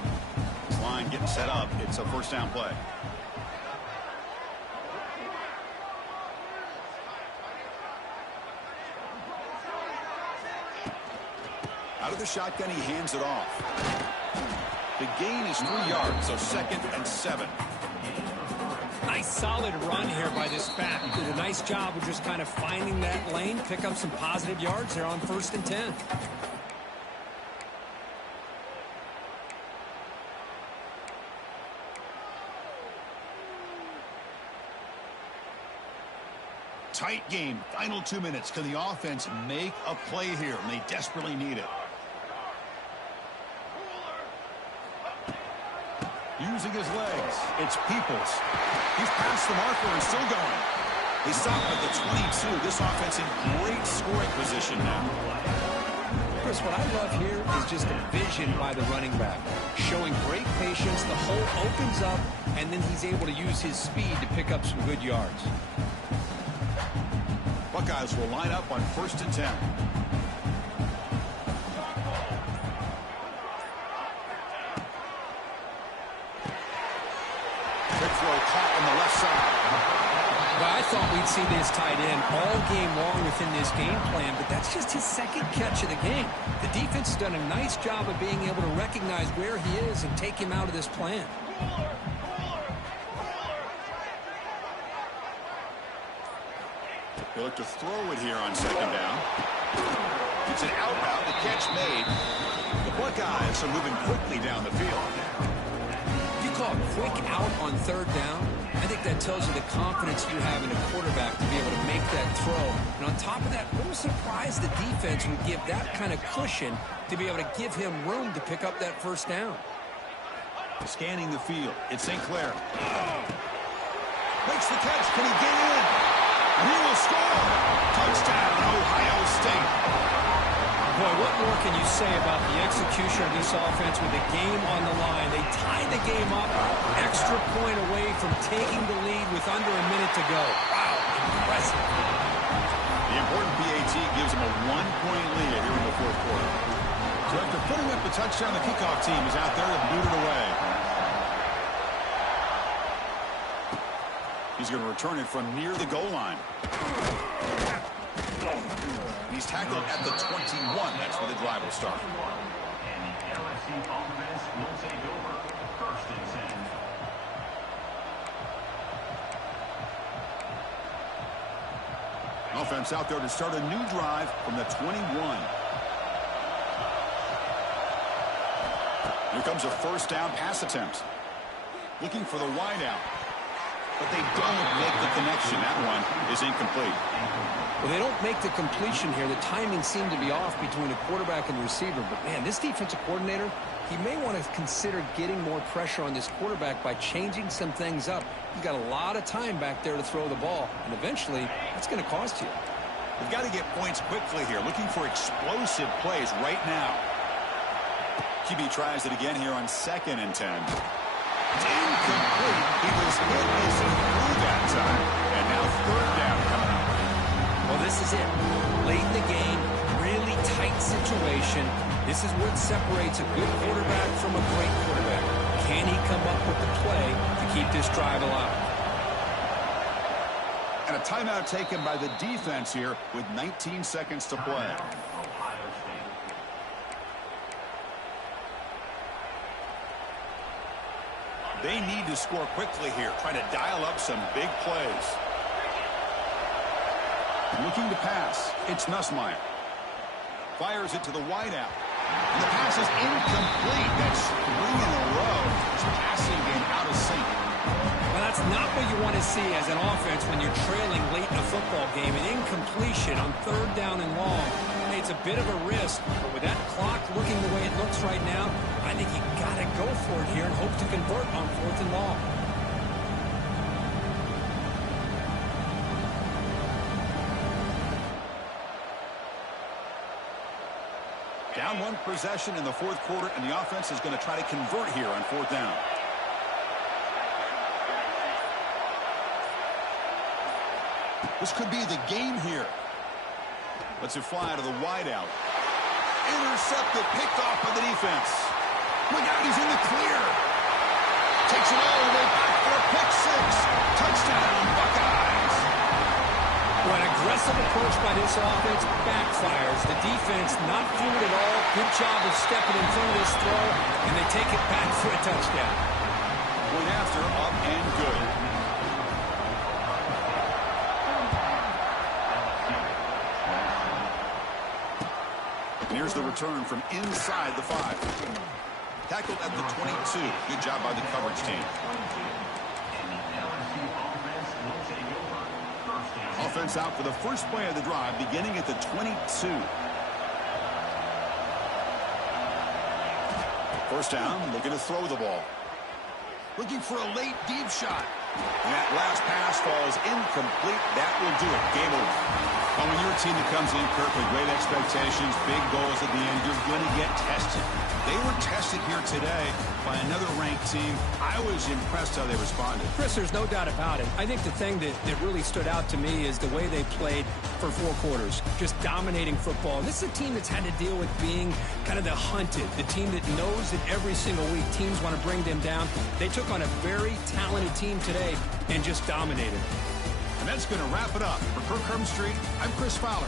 This line getting set up. It's a 1st down play. Out of the shotgun, he hands it off. The gain is 3 yards, so 2nd and 7. Nice solid run here by this back. Did a nice job of just kind of finding that lane, pick up some positive yards there on 1st and 10. Tight game. Final 2 minutes. Can the offense make a play here? And they desperately need it. Using his legs. It's Peoples. He's past the marker and still going. He stopped at the 22. This offense in great scoring position now. Chris, what I love here is just a vision by the running back. Showing great patience. The hole opens up, and then he's able to use his speed to pick up some good yards. Buckeyes will line up on 1st and 10. Quick throw caught on the left side. Well, I thought we'd see this tight end all game long within this game plan, but that's just his 2nd catch of the game. The defense has done a nice job of being able to recognize where he is and take him out of this plan. They look to throw it here on 2nd down. It's an out route. The catch made. The Buckeyes are moving quickly down the field. If you call a quick out on 3rd down, I think that tells you the confidence you have in a quarterback to be able to make that throw. And on top of that, a little surprised the defense would give that kind of cushion to be able to give him room to pick up that 1st down. Scanning the field. It's St. Clair. Makes the catch. Can he get in? And he will score. Touchdown, Ohio State. Boy, what more can you say about the execution of this offense with the game on the line? They tied the game up, extra point away from taking the lead with under a minute to go. Wow, impressive. The important PAT gives them a 1-point lead here in the 4th quarter. So after putting up the touchdown, the kickoff team is out there to boot it away. He's going to return it from near the goal line. He's tackled at the 21. That's where the drive will start. And the LSU offense will take over 1st and 10. Offense out there to start a new drive from the 21. Here comes a 1st down pass attempt. Looking for the wideout. But they don't make the connection. That one is incomplete. Well, they don't make the completion here. The timing seemed to be off between a quarterback and the receiver. But, man, this defensive coordinator, he may want to consider getting more pressure on this quarterback by changing some things up. He's got a lot of time back there to throw the ball. And eventually, that's going to cost you. We've got to get points quickly here. Looking for explosive plays right now. QB tries it again here on 2nd and 10. It's incomplete. He was hit as he threw that time. And now 3rd down coming up. Well, this is it. Late in the game, really tight situation. This is what separates a good quarterback from a great quarterback. Can he come up with the play to keep this drive alive? And a timeout taken by the defense here with 19 seconds to play. They need to score quickly here, trying to dial up some big plays. Looking to pass, it's Nussmeier. Fires it to the wideout. And the pass is incomplete. That's 3 in a row. His passing game out of sync. Well, that's not what you want to see as an offense when you're trailing late in a football game. An incompletion on 3rd down and long. Hey, it's a bit of a risk, but with that clock looking the way it looks right now, I think you got to go for it here and hope to convert on 4th and long. Down 1 possession in the 4th quarter, and the offense is going to try to convert here on 4th down. This could be the game here. Lets it fly to the wideout. Intercepted, picked off by the defense. Look out, he's in the clear. Takes it all the way back for a pick 6. Touchdown, Buckeyes. Well, an aggressive approach by this offense backfires. The defense not fooled at all. Good job of stepping in front of this throw, and they take it back for a touchdown. Point after, up and good. And here's the return from inside the 5. Tackled at the 22. Good job by the coverage team. Offense out for the first play of the drive, beginning at the 22. First down, looking to throw the ball. Looking for a late deep shot. And that last pass falls incomplete. That will do it. Game over. Well, when you're a team that comes in, Kirk, with great expectations, big goals at the end, you're going to get tested. They were tested here today by another ranked team. I was impressed how they responded. Chris, there's no doubt about it. I think the thing that really stood out to me is the way they played for 4 quarters, just dominating football. This is a team that's had to deal with being kind of the hunted, the team that knows that every single week teams want to bring them down. They took on a very talented team today and just dominated. And that's going to wrap it up. For Kirk Herbstreit, I'm Chris Fowler.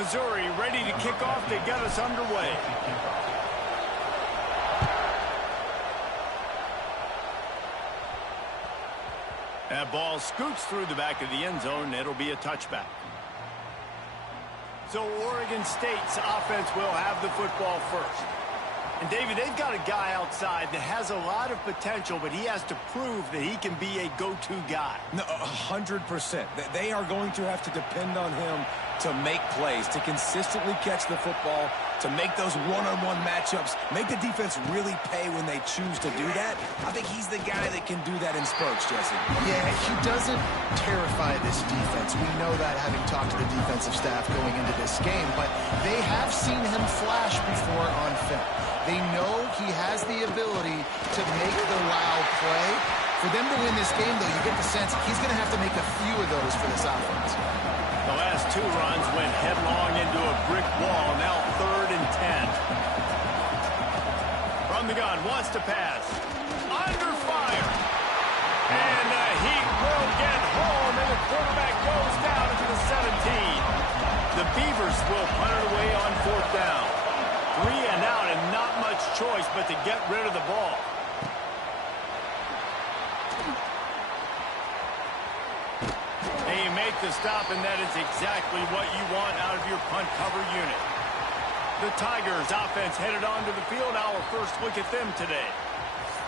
Missouri ready to kick off to get us underway. That ball scoots through the back of the end zone. It'll be a touchback. So Oregon State's offense will have the football first. And, David, they've got a guy outside that has a lot of potential, but he has to prove that he can be a go-to guy. No, 100%. They are going to have to depend on him to make plays, to consistently catch the football, to make those one-on-one matchups, make the defense really pay when they choose to do that. I think he's the guy that can do that in spurts, Jesse. Yeah, he doesn't terrify this defense. We know that having talked to the defensive staff going into this game, but they have seen him flash before on film. They know he has the ability to make the wow play. For them to win this game, though, you get the sense he's going to have to make a few of those for this offense. The last two runs went headlong into a brick wall. Now 3rd and 10. From the gun, wants to pass. Under fire. And the Heat will get home, and the quarterback goes down into the 17. The Beavers will punt it away on 4th down. 3 and out, and not much choice but to get rid of the ball. They make the stop, and that is exactly what you want out of your punt cover unit. The Tigers offense headed onto the field. Our first look at them today.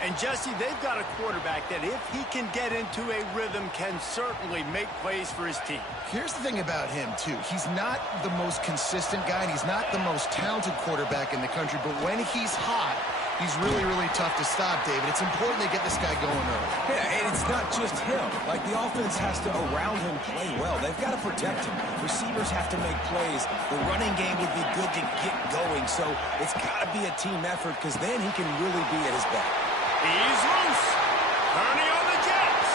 And, Jesse, they've got a quarterback that if he can get into a rhythm can certainly make plays for his team. Here's the thing about him, too. He's not the most consistent guy, and he's not the most talented quarterback in the country, but when he's hot, he's really, really tough to stop, David. It's important they get this guy going early. Yeah, and it's not just him. Like, the offense has to, around him, play well. They've got to protect him. Receivers have to make plays. The running game would be good to get going, so it's got to be a team effort because then he can really be at his best. He's loose. Turning on the Jets.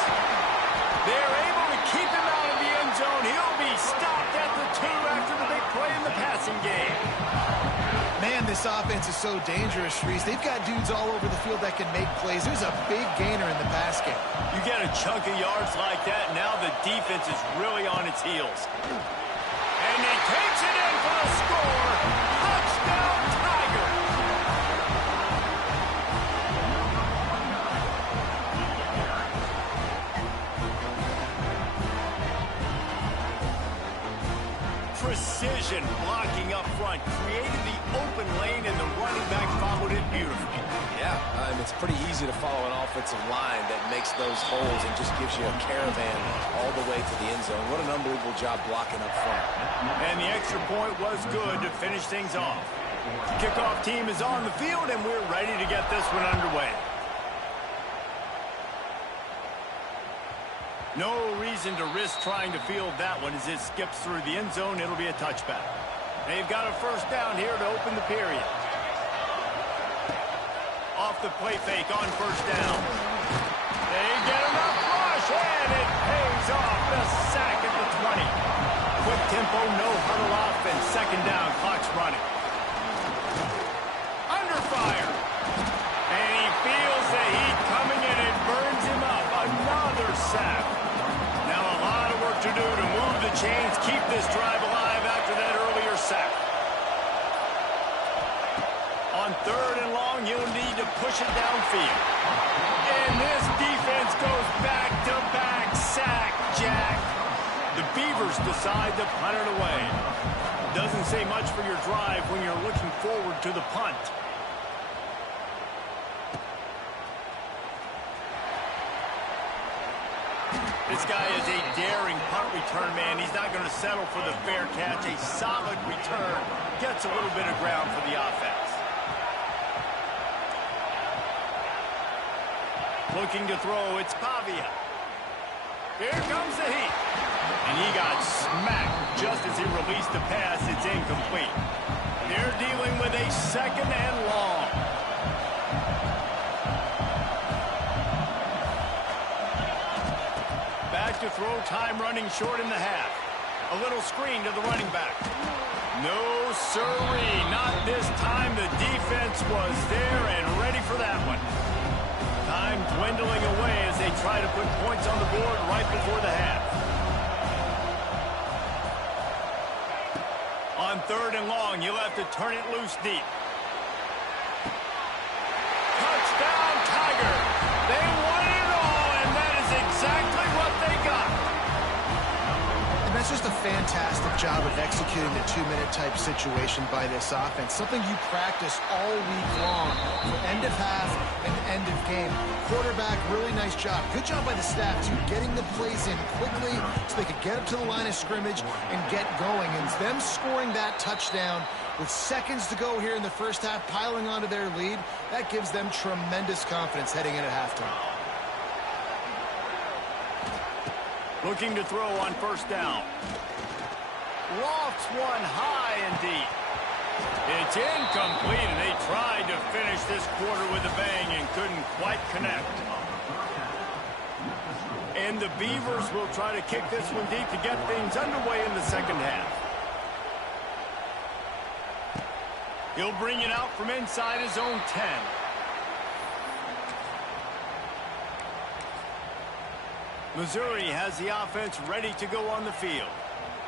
They're able to keep him out of the end zone. He'll be stopped at the 2 after the big play in the passing game. Man, this offense is so dangerous, Reese. They've got dudes all over the field that can make plays. There's a big gainer in the pass game. You get a chunk of yards like that, now the defense is really on its heels. And he takes it in for the score. Touchdown, Tiger. Precision blocking up front, created the open lane, and the running back followed it beautifully. Yeah, it's pretty easy to follow an offensive line that makes those holes and just gives you a caravan all the way to the end zone. What an unbelievable job blocking up front. And the extra point was good to finish things off. The kickoff team is on the field, and we're ready to get this one underway. No reason to risk trying to field that one as it skips through the end zone. It'll be a touchback. They've got a first down here to open the period. Off the play fake on first down. They get enough rush, and it pays off. The sack at the 20. Quick tempo, no huddle offense. Second down, clock's running. Under fire. And he feels the heat coming in. It burns him up. Another sack. Now a lot of work to do to move the chains, keep this drive alive after that earlier sack. On 3rd and long, you'll need to push it downfield. And this defense goes back-to-back sack, Jack. The Beavers decide to punt it away. Doesn't say much for your drive when you're looking forward to the punt. This guy is a daring punt return man. He's not going to settle for the fair catch. A solid return. Gets a little bit of ground for the offense. Looking to throw, it's Pavia. Here comes the heat. And he got smacked just as he released the pass. It's incomplete. They're dealing with a 2nd and long. Back to throw, time running short in the half. A little screen to the running back. No sirree, not this time. The defense was there and ready for that one. Time dwindling away as they try to put points on the board right before the half. On 3rd and long, you'll have to turn it loose deep. Touchdown, Tiger. They won it all, and that is exactly what they got. And that's just a fantastic job of executing the 2-minute type situation by this offense. Something you practice all week long for end of half and end of game. Quarterback, really nice job. Good job by the staff, too, getting the plays in quickly so they could get up to the line of scrimmage and get going. And them scoring that touchdown with seconds to go here in the first half, piling onto their lead, that gives them tremendous confidence heading in at halftime. Looking to throw on 1st down. Lofts one high and deep. It's incomplete, and they tried to finish this quarter with a bang and couldn't quite connect. And the Beavers will try to kick this one deep to get things underway in the second half. He'll bring it out from inside his own 10. Missouri has the offense ready to go on the field.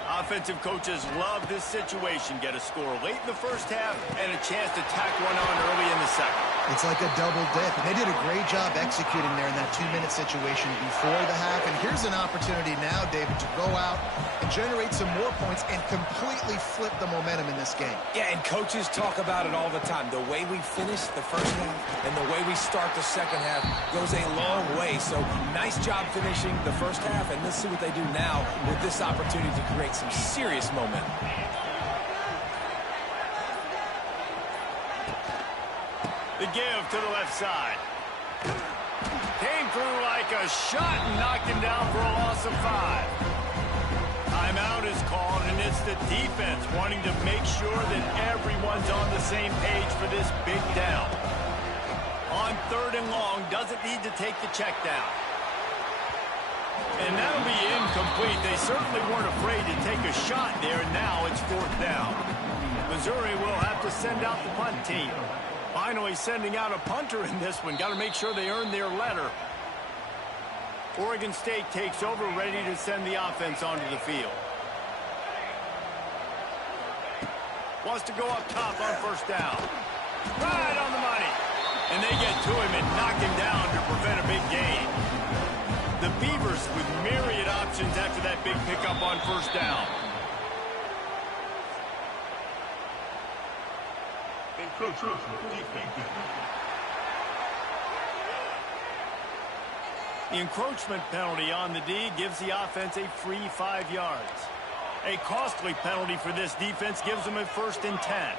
Offensive coaches love this situation. Get a score late in the first half and a chance to tack one on early in the second. It's like a double dip. And they did a great job executing there in that 2-minute situation before the half. And here's an opportunity now, David, to go out and generate some more points and completely flip the momentum in this game. Yeah, and coaches talk about it all the time. The way we finish the first half and the way we start the second half goes a long way. So nice job finishing the first half, and let's see what they do now with this opportunity to create some serious momentum. The give to the left side. Came through like a shot and knocked him down for a loss of 5. Timeout is called, and it's the defense wanting to make sure that everyone's on the same page for this big down. On 3rd and long, doesn't need to take the check down. And that'll be incomplete. They certainly weren't afraid to take a shot there. Now it's 4th down. Missouri will have to send out the punt team. Finally sending out a punter in this one. Got to make sure they earn their letter. Oregon State takes over, ready to send the offense onto the field. Wants to go up top on 1st down. Right on the money. And they get to him and knock him down to prevent a big gain. The Beavers with myriad options after that big pickup on 1st down. The encroachment penalty on the D gives the offense a free 5 yards. A costly penalty for this defense gives them a 1st and 10.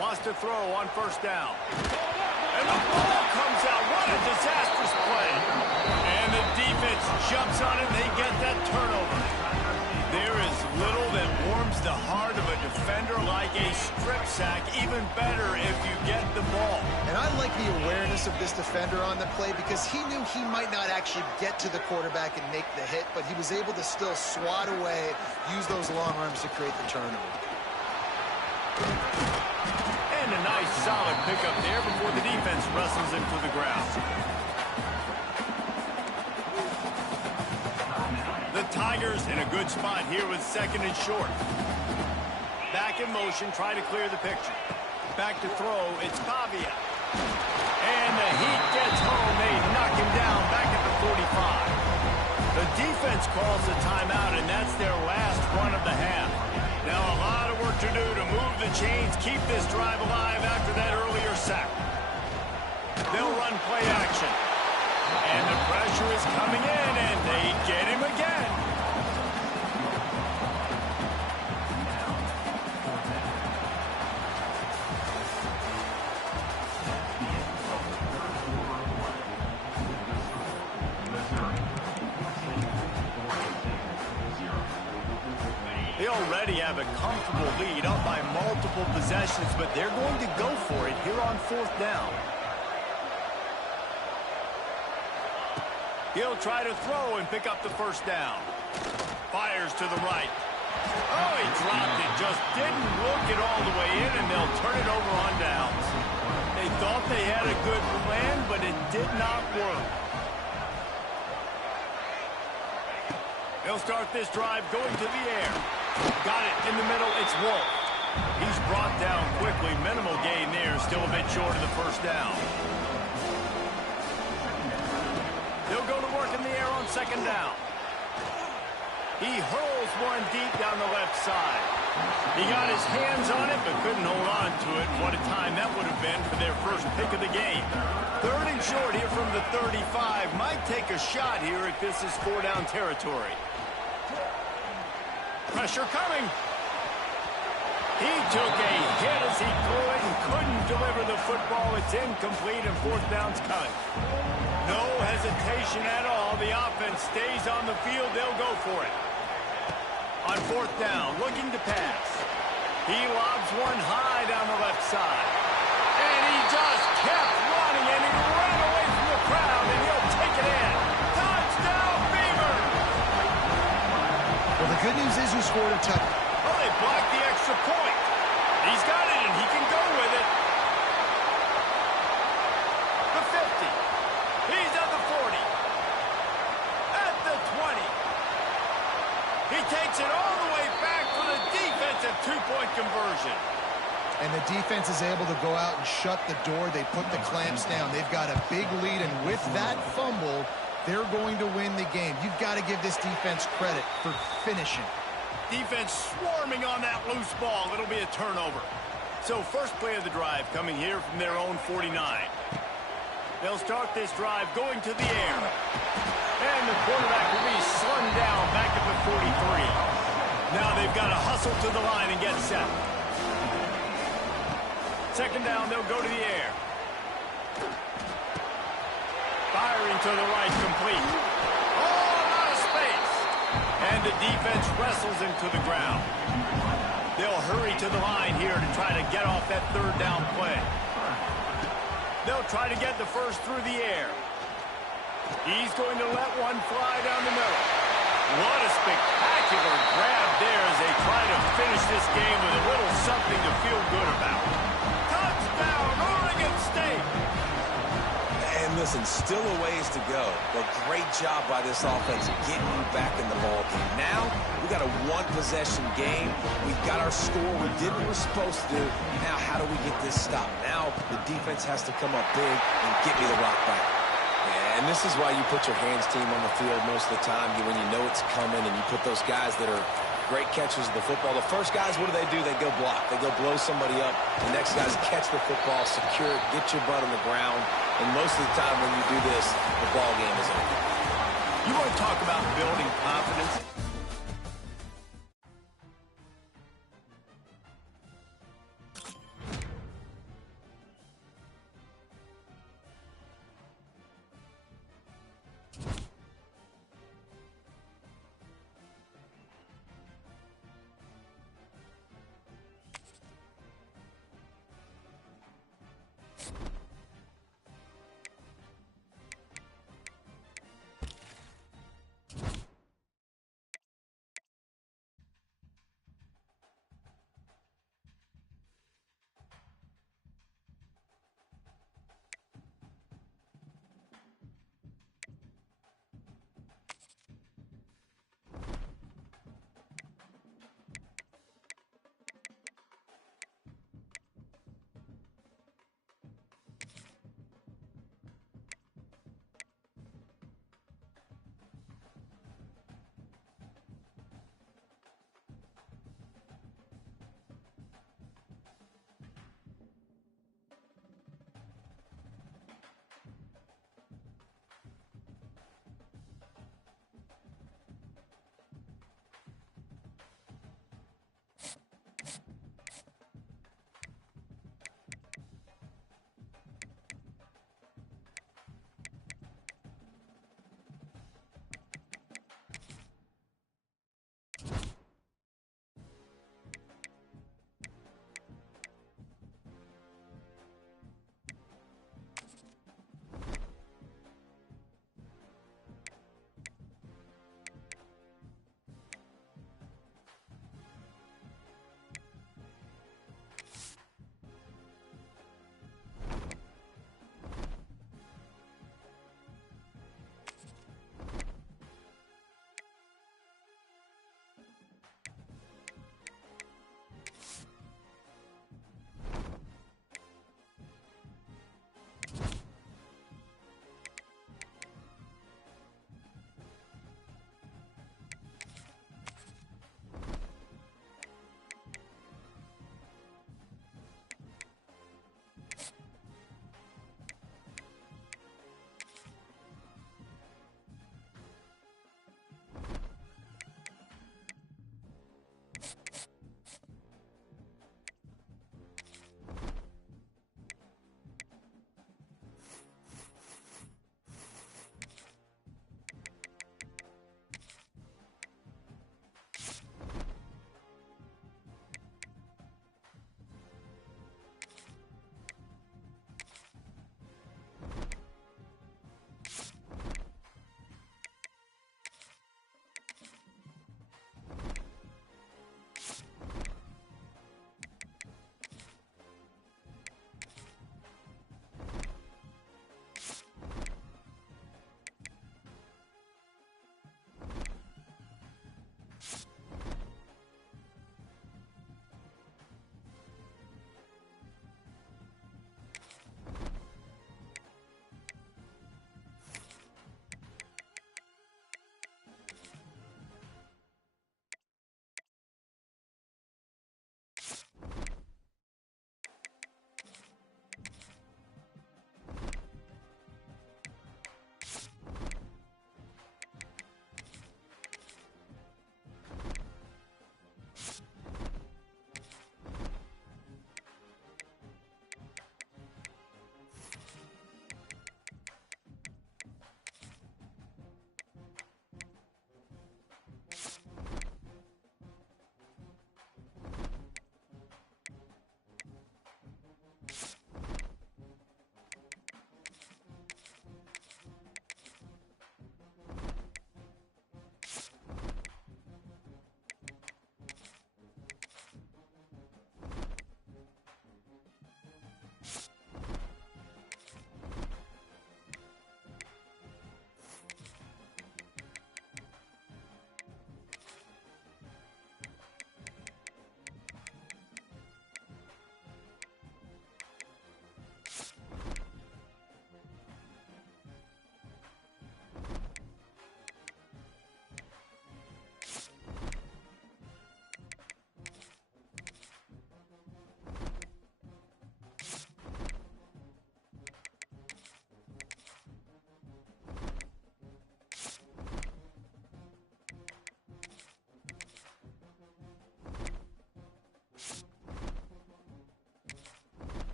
Wants to throw on 1st down. And the ball comes out. What a disastrous play. And the defense jumps on it, and they get that turnover. There is little that warms the heart of a defender like a strip sack. Even better if you get the ball. And I like the awareness of this defender on the play because he knew he might not actually get to the quarterback and make the hit, but he was able to still swat away, use those long arms to create the turnover. And a nice solid pickup there before the defense wrestles him to the ground. The Tigers in a good spot here with 2nd and short. Back in motion, try to clear the picture. Back to throw, it's Pavia. And the heat gets home. They knock him down back at the 45. The defense calls a timeout, and that's their last one of the half. Now a lot of work to do to move the chains, keep this drive alive after that earlier sack. They'll run play action. And the pressure is coming in, and they get him again. They already have a comfortable lead up by multiple possessions, but they're going to go for it here on 4th down. He'll try to throw and pick up the 1st down. Fires to the right. Oh, he dropped it. Just didn't look it all the way in, and they'll turn it over on downs. They thought they had a good plan, but it did not work. They'll start this drive going to the air. Got it in the middle. It's Wolf. He's brought down quickly. Minimal gain there. Still a bit short of the first down. They'll go to work in the air on second down. He hurls one deep down the left side. He got his hands on it, but couldn't hold on to it. What a time that would have been for their first pick of the game. Third and short here from the 35. Might take a shot here if this is 4-down territory. Pressure coming. He took a hit as he could and couldn't deliver the football. It's incomplete and fourth down's coming. No hesitation at all. The offense stays on the field. They'll go for it. On fourth down, looking to pass. He lobs one high down the left side. And he just kept running, and he ran away from the crowd, and he'll take it in. Touchdown, Beaver! Well, the good news is you scored a touchdown. Oh, they blocked the extra point. He's got it, and he can go with it. The 50. He's at the 40. At the 20. He takes it all the way back for the defensive two-point conversion. And the defense is able to go out and shut the door. They put the clamps down. They've got a big lead, and with that fumble, they're going to win the game. You've got to give this defense credit for finishing. Defense swarming on that loose ball. It'll be a turnover. So first play of the drive coming here from their own 49. They'll start this drive going to the air. And the quarterback will be slung down back at the 43. Now they've got to hustle to the line and get set. Second down, they'll go to the air. Firing to the right, complete. Oh, out of space. And the defense wrestles him to the ground. They'll hurry to the line here to try to get off that third down play. They'll try to get the first through the air. He's going to let one fly down the middle. What a spectacular grab there as they try to finish this game with a little something to feel good about. Touchdown, Oregon State! And listen, still a ways to go, but great job by this offense getting you back in the ball game. Now, we got a one-possession game. We've got our score. We did what we're supposed to do. Now, how do we get this stopped? Now, the defense has to come up big and get me the rock back. And this is why you put your hands team on the field most of the time when you know it's coming, and you put those guys that are great catchers of the football. The first guys, what do? They go block. They go blow somebody up. The next guys catch the football, secure it, get your butt on the ground. And most of the time when you do this, the ball game is over. You want to talk about building confidence?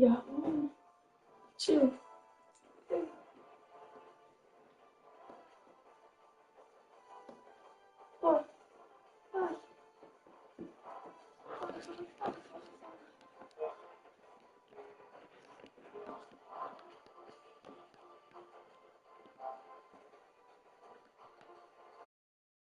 Yeah. 1, 2, 3, 4, 5, 6,